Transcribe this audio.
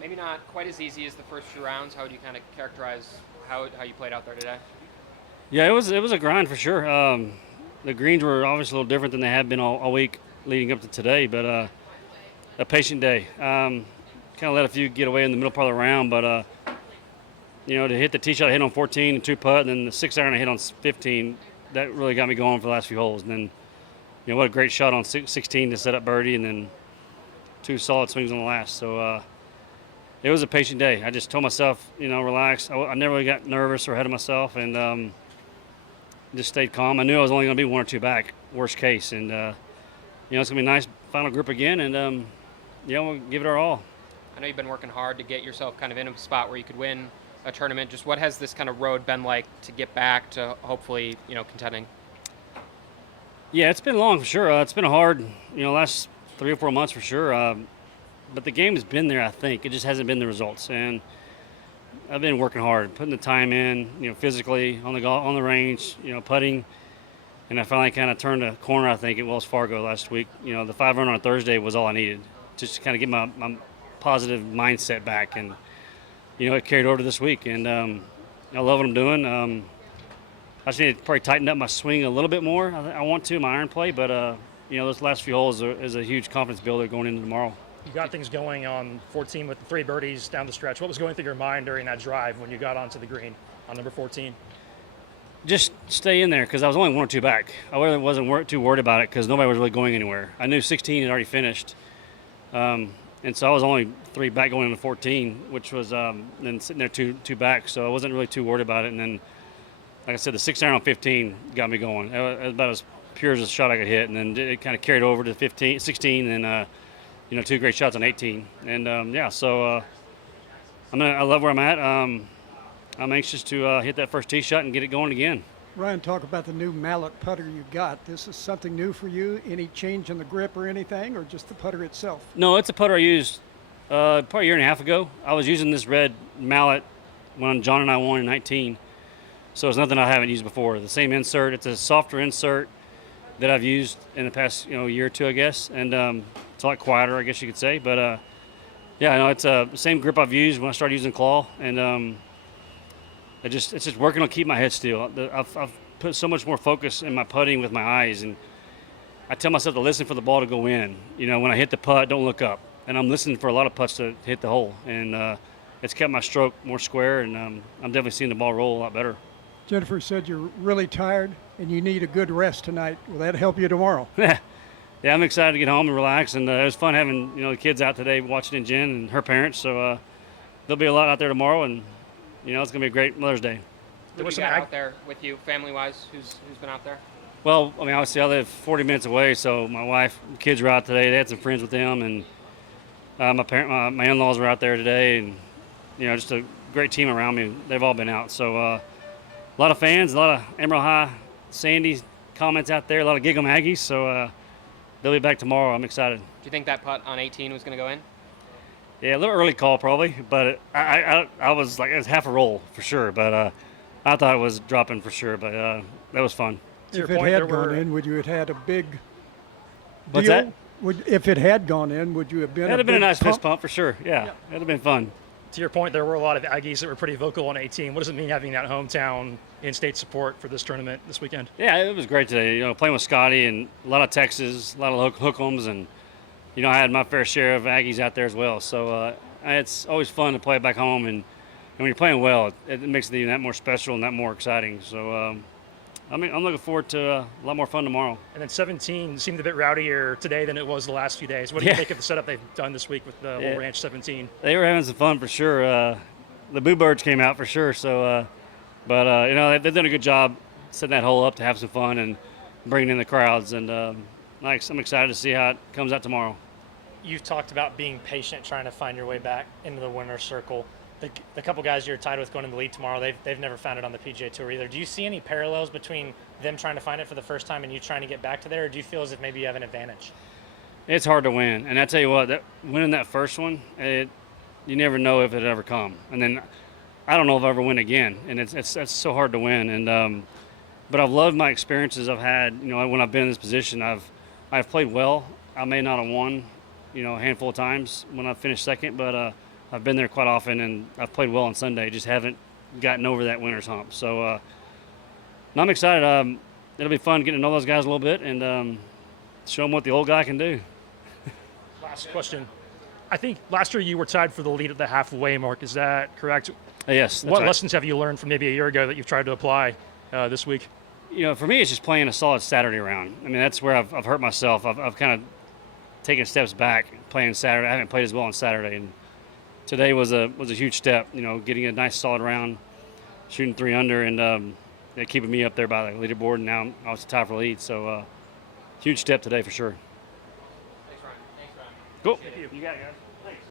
maybe not quite as easy as the first few rounds. How would you kind of characterize how you played out there today? Yeah, it was a grind for sure. The greens were obviously a little different than they had been all week leading up to today, but a patient day. Kind of let a few get away in the middle part of the round, but to hit the tee shot I hit on 14 and two putt, and then the 6 iron I hit on 15, that really got me going for the last few holes. And then, what a great shot on 16 to set up birdie, and then two solid swings on the last. So it was a patient day. I just told myself, relax. I never really got nervous or ahead of myself, and just stayed calm. I knew I was only going to be one or two back, worst case, and it's going to be a nice final group again, and we'll give it our all. I know you've been working hard to get yourself kind of in a spot where you could win a tournament. Just what has this kind of road been like to get back to hopefully, contending? Yeah, it's been long for sure. It's been a hard, last 3 or 4 months for sure. But the game has been there, I think. It just hasn't been the results. And I've been working hard, putting the time in, physically on the range, putting. And I finally kind of turned a corner, I think, at Wells Fargo last week. The 5 run on Thursday was all I needed just to kind of get my positive mindset back. And, it carried over to this week. And I love what I'm doing. I just need to probably tighten up my swing a little bit more. I want to, my iron play. But, those last few holes is a huge confidence builder going into tomorrow. You got things going on 14 with the 3 birdies down the stretch. What was going through your mind during that drive when you got onto the green on number 14? Just stay in there because I was only 1 or 2 back. I really wasn't too worried about it because nobody was really going anywhere. I knew 16 had already finished. And so I was only 3 back going into 14, which was then sitting there two back. So I wasn't really too worried about it. And then, like I said, the 6 iron on 15 got me going. It was about as pure as a shot I could hit. And then it kind of carried over to 16, and 2 great shots on 18. And so I love where I'm at. I'm anxious to hit that first tee shot and get it going again. Ryan, talk about the new mallet putter you got. This is something new for you. Any change in the grip or anything, or just the putter itself? No, it's a putter I used probably a year and a half ago. I was using this red mallet when John and I won in 19. So it's nothing I haven't used before. The same insert. It's a softer insert that I've used in the past year or two, I guess. And it's a lot quieter, I guess you could say. But, it's the same grip I've used when I started using claw. And it's just working on keep my head still. I've put so much more focus in my putting with my eyes, and I tell myself to listen for the ball to go in. When I hit the putt, don't look up. And I'm listening for a lot of putts to hit the hole, and it's kept my stroke more square, and I'm definitely seeing the ball roll a lot better. Jennifer said you're really tired and you need a good rest tonight. Will that help you tomorrow? Yeah, I'm excited to get home and relax, and it was fun having the kids out today watching in Jen and her parents. So there'll be a lot out there tomorrow, and it's going to be a great Mother's Day. Who you got out there with you, family-wise? Who's been out there? Well, obviously I live 40 minutes away, so my wife, the kids were out today. They had some friends with them, and my in-laws were out there today, and just a great team around me. They've all been out, so a lot of fans, a lot of Emerald High Sandy comments out there, a lot of Giggle Aggies. So they'll be back tomorrow. I'm excited. Do you think that putt on 18 was going to go in? Yeah, a little early call probably, but I was like, it was half a roll for sure, but I thought it was dropping for sure, but that was fun. If it had gone in, would you have had a big What's deal? that? If it had gone in, would you have been? That'd have been a nice fist pump for sure. Yeah, it'd have been fun. To your point, there were a lot of Aggies that were pretty vocal on 18. What does it mean having that hometown in-state support for this tournament this weekend? Yeah, it was great today. Playing with Scotty and a lot of Texas, a lot of hook'ems, and I had my fair share of Aggies out there as well. So it's always fun to play back home, and when you're playing well, it makes it even that more special and that more exciting. So I'm looking forward to a lot more fun tomorrow. And then 17 seemed a bit rowdier today than it was the last few days. What do you think of the setup they've done this week with the Old Ranch 17? They were having some fun for sure. The Boo Birds came out for sure. So, they've done a good job setting that hole up to have some fun and bringing in the crowds. And I'm excited to see how it comes out tomorrow. You've talked about being patient, trying to find your way back into the winner's circle. The couple guys you're tied with going in the lead tomorrow, they've never found it on the PGA Tour either. Do you see any parallels between them trying to find it for the first time and you trying to get back to there, or do you feel as if maybe you have an advantage? It's hard to win, and I tell you what, winning that first one, you never know if it'll ever come. And then I don't know if I'll ever win again, and it's so hard to win. And but I've loved my experiences I've had. When I've been in this position, I've played well. I may not have won, a handful of times when I finished second, but I've been there quite often, and I've played well on Sunday. Just haven't gotten over that winner's hump. So no, I'm excited. It'll be fun getting to know those guys a little bit and show them what the old guy can do. Last question. I think last year you were tied for the lead at the halfway mark. Is that correct? Yes. That's What right. lessons have you learned from maybe a year ago that you've tried to apply this week? You know, for me, it's just playing a solid Saturday round. I mean, that's where I've hurt myself. I've kind of taken steps back playing Saturday. I haven't played as well on Saturday, and today was a huge step. You know, getting a nice solid round, shooting 3 under, and keeping me up there by the leaderboard. And now I'm obviously tied for lead. So huge step today for sure. Thanks, Ryan. Cool. Thank you. You got it, guys.